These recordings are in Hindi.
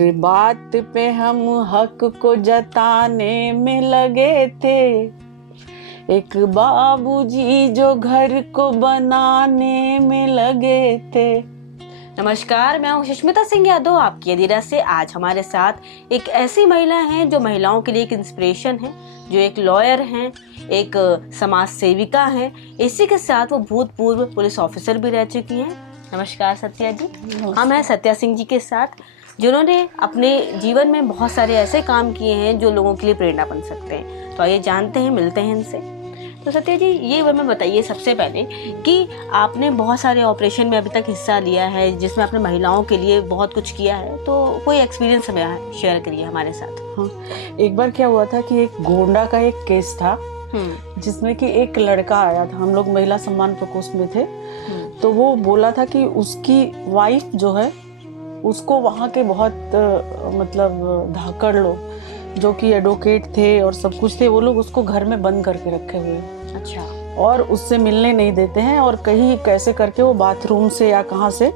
हर बात पे हम हक को जताने में लगे थे, एक बाबूजी जो घर को बनाने में लगे थे। नमस्कार, मैं हूँ सुष्मिता सिंह यादव आपकी अधीरा से। आज हमारे साथ एक ऐसी महिला हैं जो महिलाओं के लिए एक इंस्पिरेशन है, जो एक लॉयर हैं, एक समाज सेविका हैं। इसी के साथ वो भूतपूर्व पुलिस ऑफिसर भी रह चुकी हैं। नमस्कार सत्या जी। हम हैं सत्या सिंह जी के साथ, जिन्होंने अपने जीवन में बहुत सारे ऐसे काम किए हैं जो लोगों के लिए प्रेरणा बन सकते हैं। तो आइए जानते हैं, मिलते हैं इनसे। तो सत्या जी, ये हमें बताइए सबसे पहले कि आपने बहुत सारे ऑपरेशन में अभी तक हिस्सा लिया है, जिसमें आपने महिलाओं के लिए बहुत कुछ किया है, तो कोई एक्सपीरियंस हमें शेयर करिए हमारे साथ। हाँ, एक बार क्या हुआ था कि एक गोंडा का एक केस था जिसमें कि एक लड़का आया था। हम लोग महिला सम्मान प्रकोष्ठ में थे, तो वो बोला था कि उसकी वाइफ जो है उसको वहाँ के बहुत मतलब धाकड़ लोग जो कि एडवोकेट थे और सब कुछ थे, वो लोग उसको घर में बंद करके रखे हुए हैं। अच्छा। और उससे मिलने नहीं देते हैं, और कहीं कैसे करके वो बाथरूम से या कहाँ से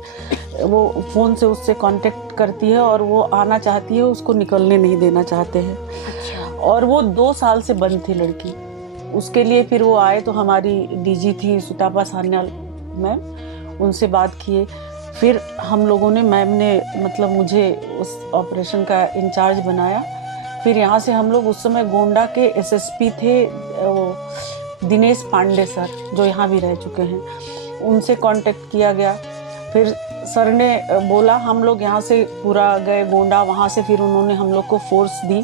वो फ़ोन से उससे कांटेक्ट करती है और वो आना चाहती है, उसको निकलने नहीं देना चाहते हैं। अच्छा। और वो 2 साल से बंद थी लड़की। उसके लिए फिर वो आए, तो हमारी डीजी थी सुतापा सान्याल मैम, उनसे बात किए। फिर हम लोगों ने, मैम ने मतलब मुझे उस ऑपरेशन का इंचार्ज बनाया। फिर यहाँ से हम लोग, उस समय गोंडा के एसएसपी थे वो दिनेश पांडे सर, जो यहाँ भी रह चुके हैं, उनसे कांटेक्ट किया गया। फिर सर ने बोला, हम लोग यहाँ से पूरा गए गोंडा, वहाँ से फिर उन्होंने हम लोग को फोर्स दी।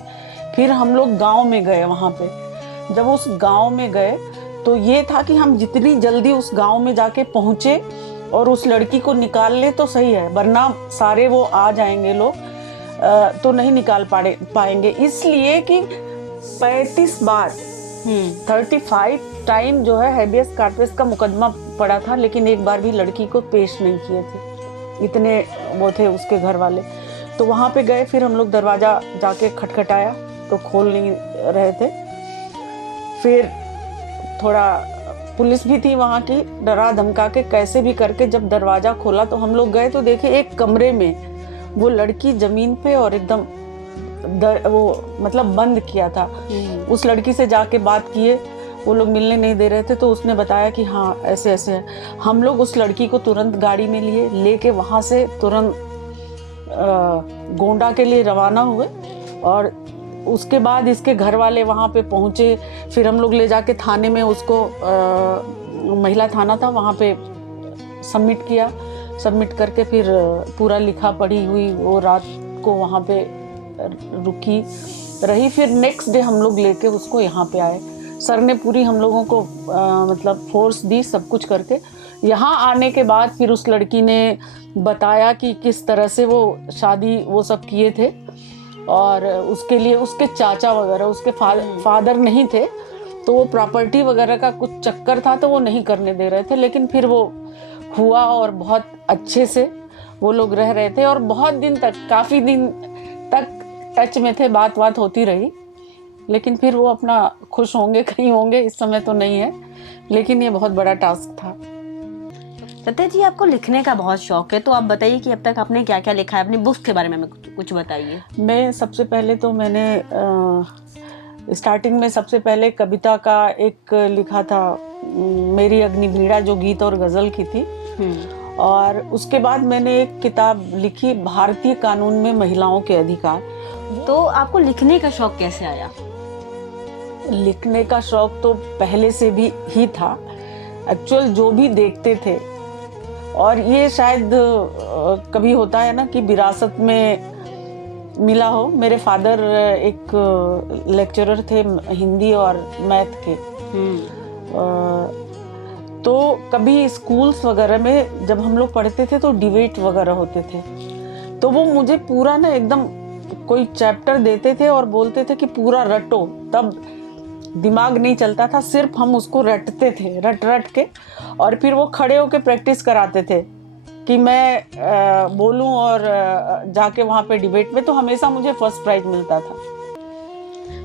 फिर हम लोग गांव में गए। वहाँ पे जब उस गांव में गए तो ये था कि हम जितनी जल्दी उस गांव में जाके पहुँचे और उस लड़की को निकाल ले तो सही है, वरना सारे वो आ जाएंगे लोग तो नहीं निकाल पाएंगे। इसलिए कि 35 बार 35 टाइम जो है हैबियस कॉर्पस का मुकदमा पड़ा था, लेकिन एक बार भी लड़की को पेश नहीं किए थे। इतने वो थे उसके घर वाले। तो वहाँ पे गए, फिर हम लोग दरवाज़ा जाके खटखटाया तो खोल नहीं रहे थे। फिर थोड़ा पुलिस भी थी वहाँ की, डरा धमका के कैसे भी करके जब दरवाज़ा खोला तो हम लोग गए तो देखे एक कमरे में वो लड़की जमीन पे और एकदम वो मतलब बंद किया था। उस लड़की से जाके बात किए, वो लोग मिलने नहीं दे रहे थे, तो उसने बताया कि हाँ ऐसे ऐसे है। हम लोग उस लड़की को तुरंत गाड़ी में लेके वहाँ से तुरंत गोंडा के लिए रवाना हुए। और उसके बाद इसके घर वाले वहाँ पे पहुँचे। फिर हम लोग ले जाके थाने में उसको महिला थाना था वहाँ पे सबमिट किया। सबमिट करके फिर पूरा लिखा पढ़ी हुई वो रात को वहाँ पे रुकी रही। फिर नेक्स्ट डे हम लोग लेके उसको यहाँ पे आए। सर ने पूरी हम लोगों को मतलब फोर्स दी, सब कुछ करके। यहाँ आने के बाद फिर उस लड़की ने बताया कि किस तरह से वो शादी वो सब किए थे, और उसके लिए उसके चाचा वगैरह, उसके फादर नहीं थे, तो वो प्रॉपर्टी वगैरह का कुछ चक्कर था तो वो नहीं करने दे रहे थे। लेकिन फिर वो हुआ और बहुत अच्छे से वो लोग रह रहे थे, और बहुत दिन तक, काफ़ी दिन तक टच में थे, बात होती रही। लेकिन फिर वो अपना खुश होंगे, कहीं होंगे, इस समय तो नहीं है। लेकिन ये बहुत बड़ा टास्क था। सत्या जी, आपको लिखने का बहुत शौक है, तो आप बताइए कि अब तक आपने क्या क्या लिखा है, अपनी बुक्स के बारे में कुछ बताइए। मैं सबसे पहले तो मैंने स्टार्टिंग में सबसे पहले कविता का एक लिखा था, मेरी अग्निवीणा, जो गीत और गज़ल की थी। और उसके बाद मैंने एक किताब लिखी, भारतीय कानून में महिलाओं के अधिकार। तो आपको लिखने का शौक कैसे आया? लिखने का शौक तो पहले से भी ही था, एक्चुअल जो भी देखते थे। और ये शायद कभी होता है ना कि विरासत में मिला हो। मेरे फादर एक लेक्चरर थे हिंदी और मैथ के। तो कभी स्कूल्स वगैरह में जब हम लोग पढ़ते थे तो डिबेट वगैरह होते थे, तो वो मुझे पूरा ना एकदम कोई चैप्टर देते थे और बोलते थे कि पूरा रटो। तब दिमाग नहीं चलता था, सिर्फ हम उसको रटते थे, रट के। और फिर वो खड़े होके प्रैक्टिस कराते थे कि मैं बोलूं, और जाके वहाँ पे डिबेट में तो हमेशा मुझे फर्स्ट प्राइज मिलता था।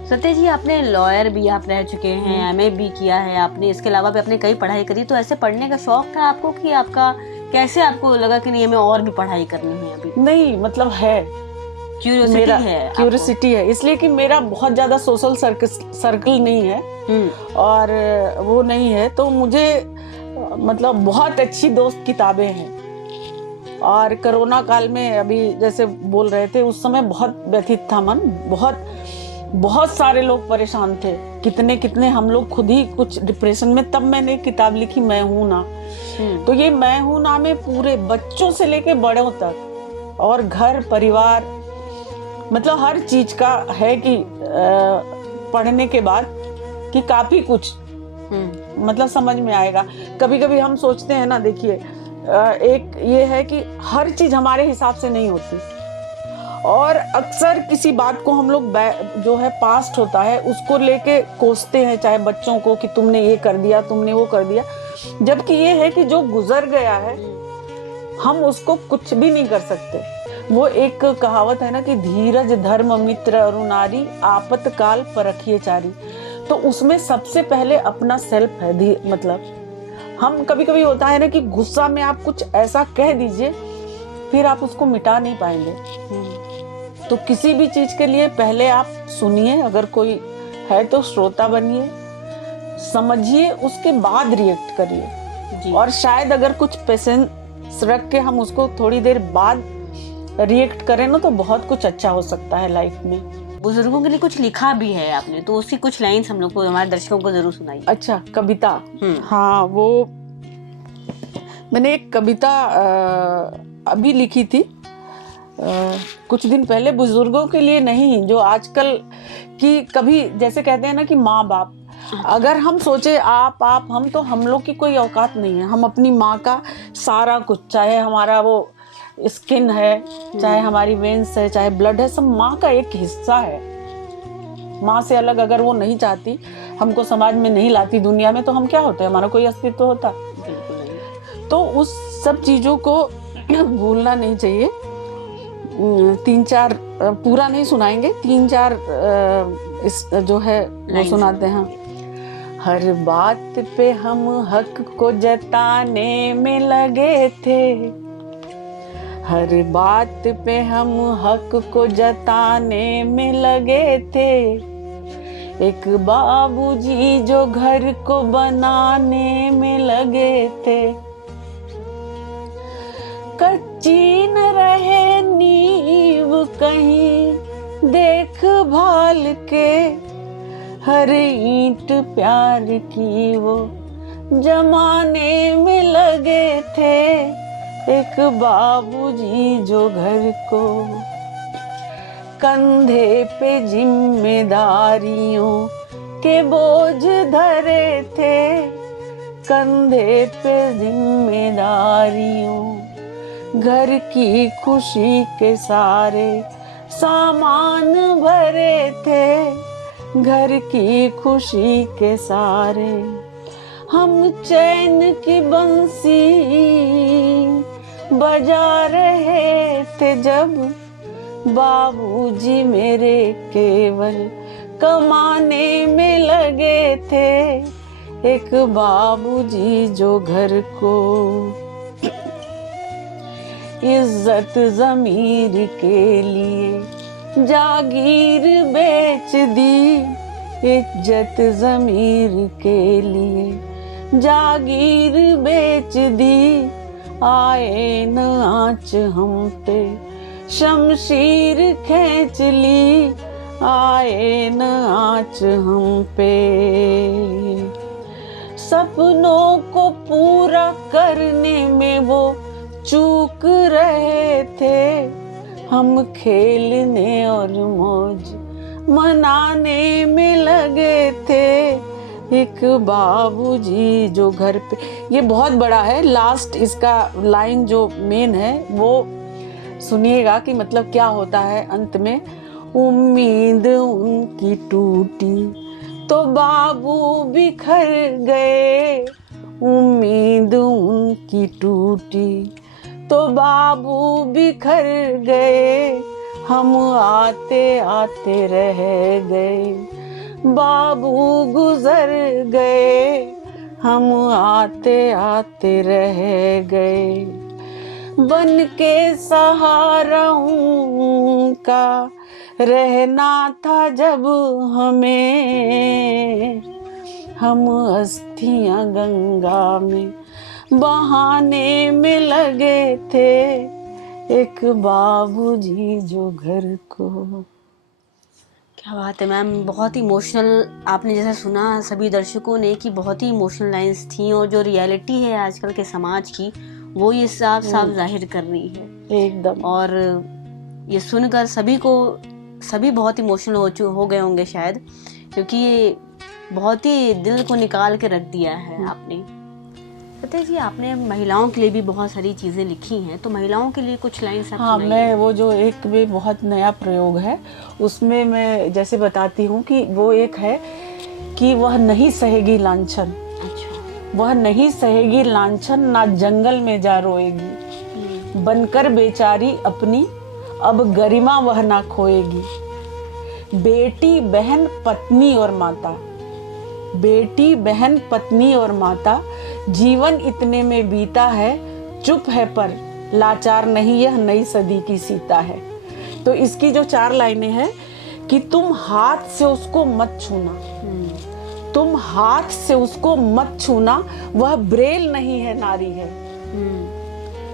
सत्या जी, आपने लॉयर भी आप रह चुके हैं, एमए भी किया है आपने, इसके अलावा भी आपने कई पढ़ाई करी, तो ऐसे पढ़ने का शौक था आपको कि आपका कैसे आपको लगा कि नहीं हमें और भी पढ़ाई करनी है अभी? नहीं, मतलब है क्यूरियोसिटी मेरा है आपको। क्यूरियोसिटी है, इसलिए कि मेरा बहुत ज़्यादा सोशल सर्कल नहीं है और वो नहीं है, तो मुझे मतलब बहुत अच्छी दोस्त किताबें हैं। और कोरोना काल में अभी जैसे बोल रहे थे, उस समय बहुत व्यथित था मन, बहुत सारे लोग परेशान थे, कितने कितने हम लोग खुद ही कुछ डिप्रेशन में। तब मैंने किताब लिखी मैं हूं ना। तो ये मैं हूं ना में पूरे बच्चों से लेके बड़ों तक और घर परिवार, मतलब हर चीज का है कि पढ़ने के बाद कि काफी कुछ मतलब समझ में आएगा। कभी कभी हम सोचते हैं ना, देखिए एक ये है कि हर चीज हमारे हिसाब से नहीं होती, और अक्सर किसी बात को हम लोग जो है पास्ट होता है उसको लेके कोसते हैं, चाहे बच्चों को कि तुमने ये कर दिया, तुमने वो कर दिया, जबकि ये है कि जो गुजर गया है हम उसको कुछ भी नहीं कर सकते। वो एक कहावत है ना कि धीरज धर्म मित्र अरुणारी आपतकाल परखिए चारी। तो उसमें सबसे पहले अपना सेल्फ है। मतलब हम कभी कभी होता है ना कि गुस्सा में आप कुछ ऐसा कह दीजिए फिर आप उसको मिटा नहीं पाएंगे। तो किसी भी चीज के लिए पहले आप सुनिए, अगर कोई है तो श्रोता बनिए, समझिए, उसके बाद रिएक्ट करिए। और शायद अगर कुछ पेशेंस रख के हम उसको थोड़ी देर बाद रिएक्ट करें ना, तो बहुत कुछ अच्छा हो सकता है लाइफ में। बुजुर्गों के लिए कुछ लिखा भी है आपने, तो उसकी कुछ लाइन्स हम लोग को, हमारे दर्शकों को जरूर सुनाइए। अच्छा, कविता। हाँ, वो मैंने एक कविता अभी लिखी थी कुछ दिन पहले, बुजुर्गों के लिए नहीं, जो आजकल की कभी जैसे कहते हैं ना कि माँ बाप, अगर हम सोचे आप हम लोग की कोई औकात नहीं है। हम अपनी माँ का सारा कुछ, चाहे हमारा वो स्किन है, चाहे हमारी वेन्स है, चाहे ब्लड है, सब माँ का एक हिस्सा है। माँ से अलग अगर वो नहीं चाहती, हमको समाज में नहीं लाती, दुनिया में, तो हम क्या होते, हमारा कोई अस्तित्व होता? तो उस सब चीजों को भूलना नहीं चाहिए। 3-4 पूरा नहीं सुनाएंगे, 3-4 इस जो है वो सुनाते हैं। हर बात पे हम हक को जताने में लगे थे, हर बात पे हम हक को जताने में लगे थे, एक बाबूजी जो घर को बनाने में लगे थे, कच्ची न रहे नींव कहीं देखभाल के, हर ईंट प्यार की वो जमाने में लगे थे, एक बाबूजी जो घर को कंधे पे जिम्मेदारियों के बोझ धरे थे, कंधे पे जिम्मेदारियों, घर की खुशी के सारे सामान भरे थे, घर की खुशी के सारे। हम चैन की बंसी बजा रहे थे जब बाबूजी मेरे केवल कमाने में लगे थे, एक बाबूजी जो घर को इज्जत ज़मीर के लिए जागीर बेच दी, इज्जत ज़मीर के लिए जागीर बेच दी, आए न आँच हम पे शमशीर खींच ली, आए न आँच हम पे। सपनों को पूरा करने में वो चूक रहे थे, हम खेलने और मौज मनाने में लगे थे, एक बाबूजी जो घर पे। ये बहुत बड़ा है, लास्ट इसका लाइन जो मेन है वो सुनिएगा कि मतलब क्या होता है अंत में। उम्मीद उनकी टूटी तो बाबू बिखर गए, उम्मीद उनकी टूटी तो बाबू बिखर गए, हम आते आते रह गए, बाबू गुजर गए, हम आते आते रह गए। बन के सहारा उनका रहना था जब हमें, हम अस्थियां गंगा में बहाने में लगे थे, एक बाबूजी जो घर को। क्या बात है मैम, बहुत ही इमोशनल आपने जैसा सुना सभी दर्शकों ने कि बहुत ही इमोशनल लाइंस थी, और जो रियलिटी है आजकल के समाज की वो ये साफ साफ जाहिर कर रही है एकदम। और ये सुनकर सभी बहुत इमोशनल हो गए होंगे शायद, क्योंकि ये बहुत ही दिल को निकाल के रख दिया है आपने। सत्या जी, आपने महिलाओं के लिए भी बहुत सारी चीज़ें लिखी हैं, तो महिलाओं के लिए कुछ लाइन्स आप हाँ, सुनाइए। मैं वो जो एक भी बहुत नया प्रयोग है उसमें मैं जैसे बताती हूँ कि वो एक है कि वह नहीं सहेगी लांछन। अच्छा। वह नहीं सहेगी लांछन, ना जंगल में जा रोएगी, बनकर बेचारी अपनी अब गरिमा वह ना खोएगी। बेटी बहन पत्नी और माता, बेटी बहन पत्नी और माता, जीवन इतने में बीता है, चुप है पर लाचार नहीं, यह नई सदी की सीता है। तो इसकी जो 4 लाइनें हैं कि तुम हाथ से उसको मत छूना, तुम हाथ से उसको मत छूना, वह ब्रेल नहीं है नारी है।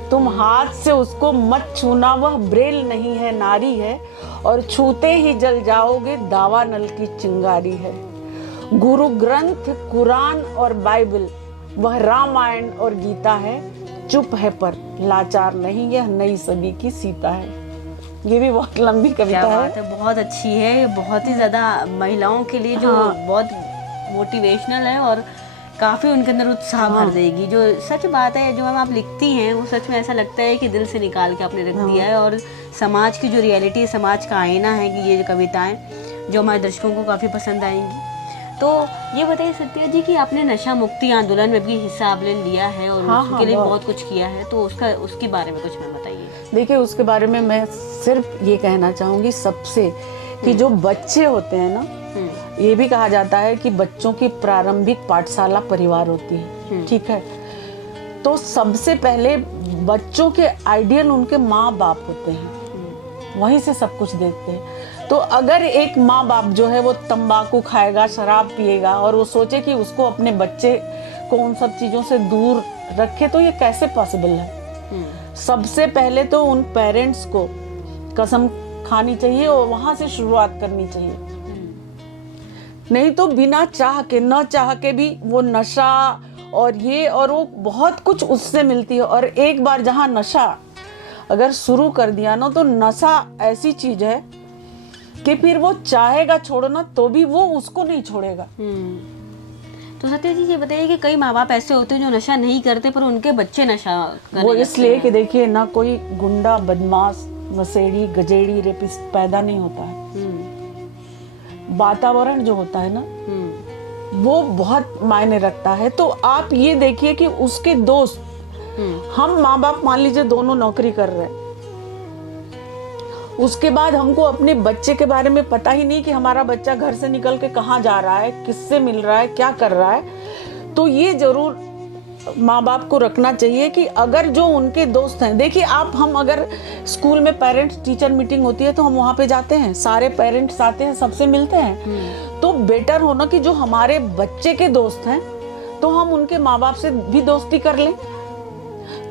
तुम हाथ से उसको मत छूना, वह ब्रेल नहीं है नारी है, और छूते ही जल जाओगे, दावा नल की चिंगारी है। गुरु ग्रंथ कुरान और बाइबल, वह रामायण और गीता है, चुप है पर लाचार नहीं, यह नई सदी की सीता है। ये भी बहुत लंबी कविता है। बहुत अच्छी है, ये बहुत ही ज्यादा महिलाओं के लिए जो बहुत मोटिवेशनल है और काफी उनके अंदर उत्साह भर देगी। जो सच बात है, जो आप लिखती हैं वो सच में ऐसा लगता है कि दिल से निकाल के आपने रख दिया है, और समाज की जो रियलिटी है, समाज का आईना है कि ये कविताएं जो हमारे दर्शकों को काफी पसंद आएंगी। तो ये बताइए सत्या जी कि आपने नशा मुक्ति आंदोलन में भी हिस्सा आपने लिया है और उसके लिए बहुत कुछ किया है, तो उसके बारे में कुछ मैं बताइए। देखिए, उसके बारे में मैं सिर्फ ये कहना चाहूंगी सबसे कि जो बच्चे होते हैं ना, ये भी कहा जाता है कि बच्चों की प्रारंभिक पाठशाला परिवार होती है, ठीक है। तो सबसे पहले बच्चों के आइडियल उनके माँ बाप होते हैं, वहीं से सब कुछ देखते हैं। तो अगर एक माँ बाप जो है वो तंबाकू खाएगा, शराब पिएगा, और वो सोचे कि उसको अपने बच्चे को उन सब चीजों से दूर रखे, तो ये कैसे पॉसिबल है। सबसे पहले तो उन पेरेंट्स को कसम खानी चाहिए और वहां से शुरुआत करनी चाहिए। नहीं तो बिना चाह के, न चाह के भी वो नशा और ये और वो बहुत कुछ उससे मिलती है। और एक बार जहां नशा अगर शुरू कर दिया ना, तो नशा ऐसी चीज है कि फिर वो चाहेगा छोड़ना तो भी वो उसको नहीं छोड़ेगा। तो सत्या जी, ये बताइए कि कई माँ बाप ऐसे होते हैं जो नशा नहीं करते पर उनके बच्चे नशा करने वो इसलिए कि देखिए ना, कोई गुंडा, बदमाश, नशेड़ी, गजेड़ी, रेपिस्ट पैदा नहीं होता है। वातावरण जो होता है ना, वो बहुत मायने रखता है। तो आप ये देखिए कि उसके दोस्त, हम माँ बाप मान लीजिए दोनों नौकरी कर रहे हैं, उसके बाद हमको अपने बच्चे के बारे में पता ही नहीं कि हमारा बच्चा घर से निकल के कहाँ जा रहा है, किससे मिल रहा है, क्या कर रहा है। तो ये जरूर माँ बाप को रखना चाहिए कि अगर जो उनके दोस्त हैं, देखिए आप, हम अगर स्कूल में पेरेंट्स टीचर मीटिंग होती है तो हम वहाँ पे जाते हैं, सारे पेरेंट्स आते हैं, सबसे मिलते हैं। तो बेटर होना कि जो हमारे बच्चे के दोस्त हैं तो हम उनके माँ बाप से भी दोस्ती कर लें।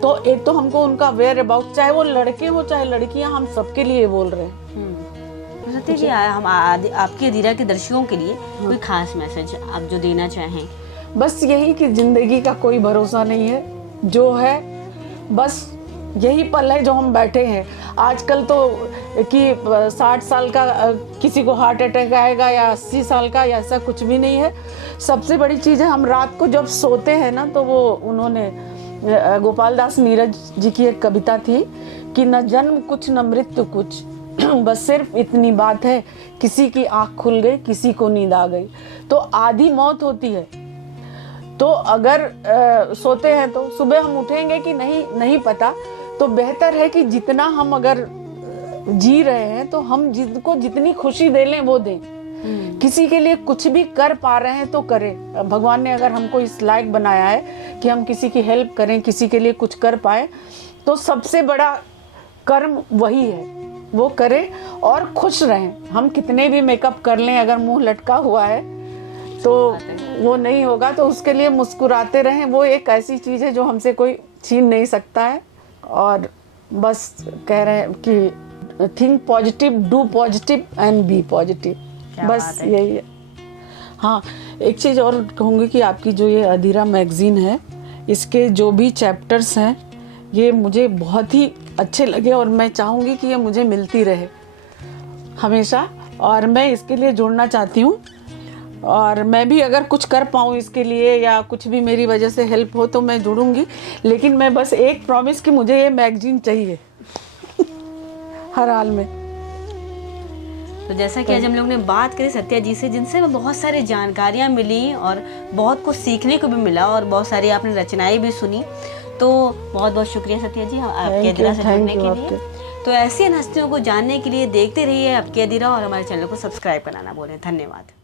तो एक तो हमको उनका वेयर अबाउट, चाहे वो लड़के हो चाहे लड़कियां, हम सबके लिए बोल रहे हैं। सत्या जी, हम आपके अधीरा के दर्शकों के लिए कोई खास मैसेज आप जो देना चाहें? बस यही कि जिंदगी का कोई भरोसा नहीं है, जो है बस यही पल है जो हम बैठे हैं। आजकल तो कि 60 साल का किसी को हार्ट अटैक आएगा या 80 साल का, या ऐसा कुछ भी नहीं है। सबसे बड़ी चीज़ है, हम रात को जब सोते हैं ना, तो वो उन्होंने गोपाल दास नीरज जी की एक कविता थी कि न जन्म कुछ न मृत्यु कुछ, बस सिर्फ इतनी बात है, किसी की आंख खुल गई, किसी को नींद आ गई। तो आधी मौत होती है। तो अगर सोते हैं तो सुबह हम उठेंगे कि नहीं पता। तो बेहतर है कि जितना हम अगर जी रहे हैं तो हम जिनको जितनी खुशी दे लें वो दें। किसी के लिए कुछ भी कर पा रहे हैं तो करें। भगवान ने अगर हमको इस लायक बनाया है कि हम किसी की हेल्प करें, किसी के लिए कुछ कर पाए, तो सबसे बड़ा कर्म वही है, वो करें और खुश रहें। हम कितने भी मेकअप कर लें, अगर मुंह लटका हुआ है तो वो नहीं होगा, तो उसके लिए मुस्कुराते रहें। वो एक ऐसी चीज़ है जो हमसे कोई छीन नहीं सकता है। और बस कह रहे हैं कि think positive, do positive and be positive, बस यही है। हाँ, एक चीज़ और कहूँगी कि आपकी जो ये अधीरा मैगज़ीन है, इसके जो भी चैप्टर्स हैं ये मुझे बहुत ही अच्छे लगे और मैं चाहूँगी कि ये मुझे मिलती रहे हमेशा, और मैं इसके लिए जुड़ना चाहती हूँ। और मैं भी अगर कुछ कर पाऊँ इसके लिए या कुछ भी मेरी वजह से हेल्प हो तो मैं जुड़ूंगी, लेकिन मैं बस एक प्रॉमिस कि मुझे ये मैगज़ीन चाहिए हर हाल में। तो जैसा कि आज हम लोग ने बात करी सत्या जी से, जिनसे हमें बहुत सारी जानकारियाँ मिली और बहुत कुछ सीखने को भी मिला और बहुत सारी आपने रचनाएं भी सुनी। तो बहुत बहुत शुक्रिया सत्या जी आपके अधीरा से जुड़ने के लिए। तो ऐसी हस्तियों को जानने के लिए देखते रहिए आपके अधीरा और हमारे चैनल को सब्सक्राइब करना ना भूलें। धन्यवाद।